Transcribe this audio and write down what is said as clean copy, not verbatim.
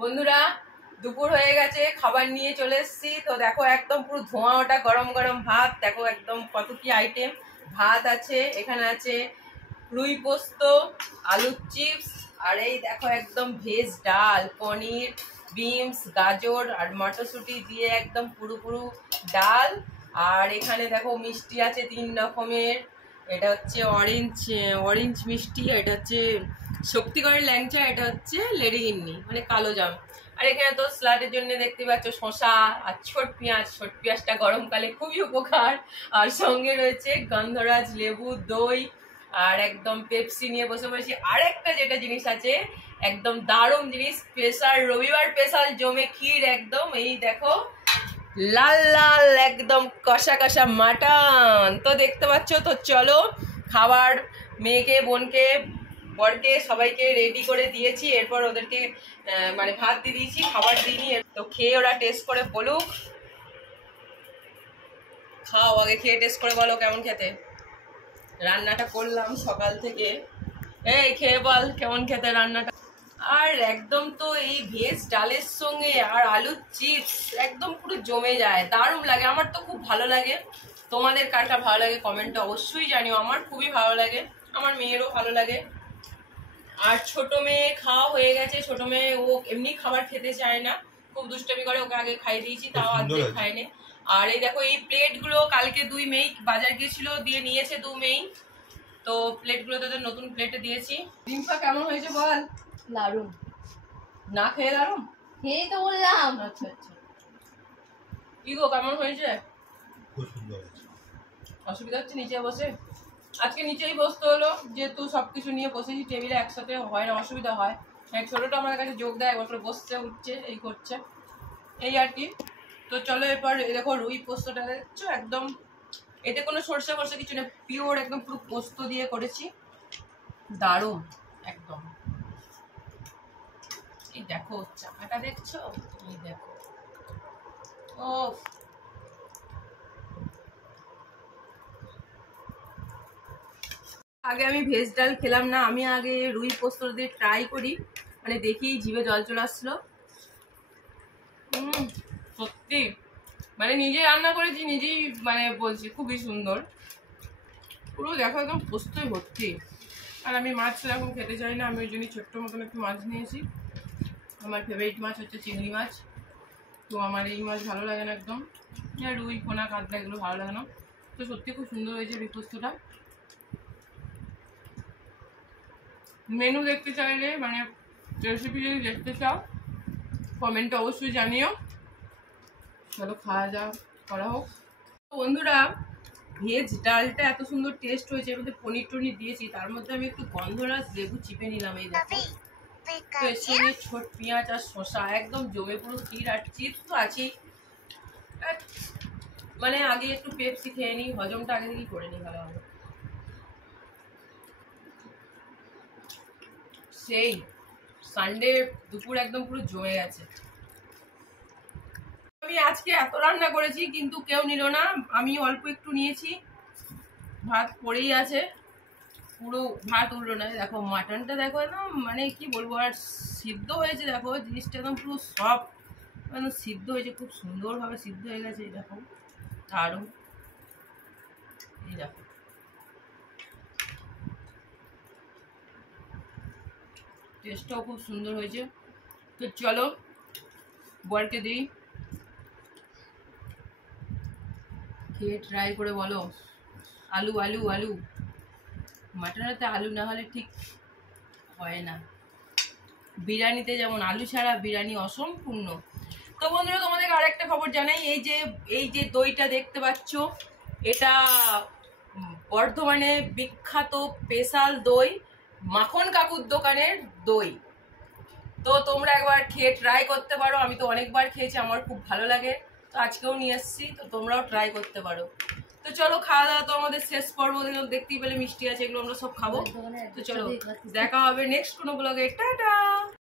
বন্ধুরা দুপুর হয়ে গেছে, খাবার নিয়ে চলে এসেছি। তো দেখো একদম পুরো ধোঁয়া ওটা গরম গরম ভাত। দেখো একদম কত কি আইটেম। ভাত আছে, এখানে আছে রুই পোস্ত, আলুর চিপস, আর এই দেখো একদম ভেজ ডাল, পনির, বিনস, গাজর আর মটরশুঁটি দিয়ে একদম পুরো পুরো ডাল। আর এখানে দেখো মিষ্টি আছে 3 রকমের। এটা হচ্ছে অরেঞ্জ মিষ্টি, এটা হচ্ছে শক্তিগড়ের ল্যাংচা, এটা হচ্ছে লেডি গিন্নি মানে কালো জাম। আর এখানে তো স্যালাডের জন্য দেখতে পাচ্ছ শসা আর ছোট পেঁয়াজটা গরমকালে খুবই উপকার। আর সঙ্গে রয়েছে গন্ধরাজ লেবু, দই আর একদম পেপসি নিয়ে বসে পড়েছি। আর একটা যেটা জিনিস আছে একদম দারুণ জিনিস, স্পেশাল রবিবার স্পেশাল জমে ক্ষীর একদম। এই দেখো লাল লাল একদম কষা কষা মাটন তো দেখতে পাচ্ছ। তো চলো খাবার মেয়েকে, বোনকে, বরকে সবাইকে রেডি করে দিয়েছি। এরপর ওদেরকে মানে ভাত দিয়ে দিয়েছি, খাবার দিইনি। তো খেয়ে ওরা টেস্ট করে বলুক। খাও, আগে খেয়ে টেস্ট করে বলো কেমন খেতে। রান্নাটা করলাম সকাল থেকে। এই খেয়ে বল কেমন খেতে রান্নাটা। আর একদম তো এই ভেজ ডালের সঙ্গে আর আলুর চিপস একদম পুরো জমে যায়, দারুণ লাগে। আমার তো খুব ভালো লাগে। তোমাদের কার কার ভালো লাগে কমেন্টে অবশ্যই জানিও। আমার খুবই ভালো লাগে, আমার মেয়েরও ভালো লাগে। আর ছোট মেয়ে খাওয়া হয়ে গেছে। ছোট মেয়ে ও এমনি খাবার খেতে চায় না, খুব দুষ্টামি করে। ওকে আগে খাইয়ে দিয়েছি, তাও আজকে খায়নি। আর এই দেখো এই প্লেটগুলো কালকে 2 মেয়ে বাজার গিয়েছিল, দিয়ে নিয়েছে 2 মেয়ে। তো প্লেটগুলো তাদের নতুন প্লেটে দিয়েছি। ডিম্পা কেমন হয়েছে বল। দারুন। না খেয়ে দারুন, খেয়েই তো বললাম। আচ্ছা আচ্ছা। ইগো কেমন হয়েছে? খুব সুন্দর হয়েছে। অসুবিধা হচ্ছে নিচে বসে? আজকে নিচেই বসতে হলো, যেহেতু সবকিছু নিয়ে বসেছি টেবিলে একসাথে, হয় না অসুবিধা হয়। ছোটটা আমার কাছে যোগ দেয়, একবার করে বসছে উঠছে এই করছে, এই আর কি। তো চলো এরপর দেখো রুই পোস্তটা দেখছো একদম, এতে কোনো সরষে ফরষে কিছু নেই, পিওর একদম পুরো পোস্ত দিয়ে করেছি, দারুণ একদম। এই দেখো চাকাটা দেখছো, এই দেখো। ও আগে আমি ভেজ ডাল খেলাম না, আমি আগে রুই পোস্ত দিয়ে ট্রাই করি, মানে দেখি জিভে জল চলে আসলো। সত্যি মানে নিজে রান্না করেছি, নিজেই মানে বলছি খুবই সুন্দর। পুরো দেখো একদম পোস্তই ভর্তি। আর আমি মাছ সেরকম খেতে চাই না, আমি ওই জন্য ছোট্ট মতন একটু মাছ নিয়েছি। আমার ফেভারিট মাছ হচ্ছে চিংড়ি মাছ। তো আমার এই মাছ ভালো লাগে না একদম, রুই, পোনা, কাতলা এগুলো ভালো লাগে না। তো সত্যি খুব সুন্দর হয়েছে রুই পোস্তটা। মেনু দেখতে চাইলে মানে রেসিপি যদি দেখতে চাও কমেন্টে অবশ্যই জানিও। চলো খাওয়া দাওয়া করা হোক। বন্ধুরা ভেজ ডালটা এত সুন্দর টেস্ট হয়েছে, এর মধ্যে পনির টনির দিয়েছি, তার মধ্যে আমি একটু গন্ধরাজ লেবু চিপে নিলাম। এই দেখো, তো এর সঙ্গে ছোট পেঁয়াজ আর শসা একদম জমে পুরো ক্ষীর, আর চিপস তো আছেই। মানে আগে একটু পেপসি খেয়ে নিই, হজমটা আগে থেকেই করে নিই ভালো হবে। সেই সানডে দুপুর একদম পুরো জমে গেছে। আমি আজকে এত রান্না করেছি কিন্তু কেউ নিল না, আমি অল্প একটু নিয়েছি। ভাত পড়েই আছে, পুরো ভাত উঠলো না। দেখো মাটনটা দেখো একদম মানে কি বলবো, আর সিদ্ধ হয়েছে দেখো, জিনিসটা একদম পুরো সফট, একদম সিদ্ধ হয়েছে, খুব সুন্দরভাবে সিদ্ধ হয়ে গেছে। এই দেখো দারুণ, এই দেখো টেস্টটাও খুব সুন্দর হয়েছে। তো চলো বরকে দিই, খেয়ে ট্রাই করে বলো। আলু আলু আলু, মাটনেতে আলু না হলে ঠিক হয় না। বিরিয়ানিতে যেমন আলু ছাড়া বিরিয়ানি অসম্পূর্ণ। তো বন্ধুরা তোমাদেরকে আরেকটা খবর জানাই, এই যে দইটা দেখতে পাচ্ছ, এটা বর্ধমানে বিখ্যাত স্পেশাল দই, মাখন কাকুর দোকানের দই। তো তোমরা একবার খেয়ে ট্রাই করতে পারো, আমি তো অনেকবার খেয়েছি, আমার খুব ভালো লাগে। তো আজকেও নিয়ে এসেছি, তো তোমরাও ট্রাই করতে পারো। তো চলো খাওয়া দাওয়া তো আমাদের শেষ পর্ব, দেখতেই পেলে মিষ্টি আছে, এগুলো আমরা সব খাবো। তো চলো দেখা হবে নেক্সট কোনো ব্লগে, টাটা।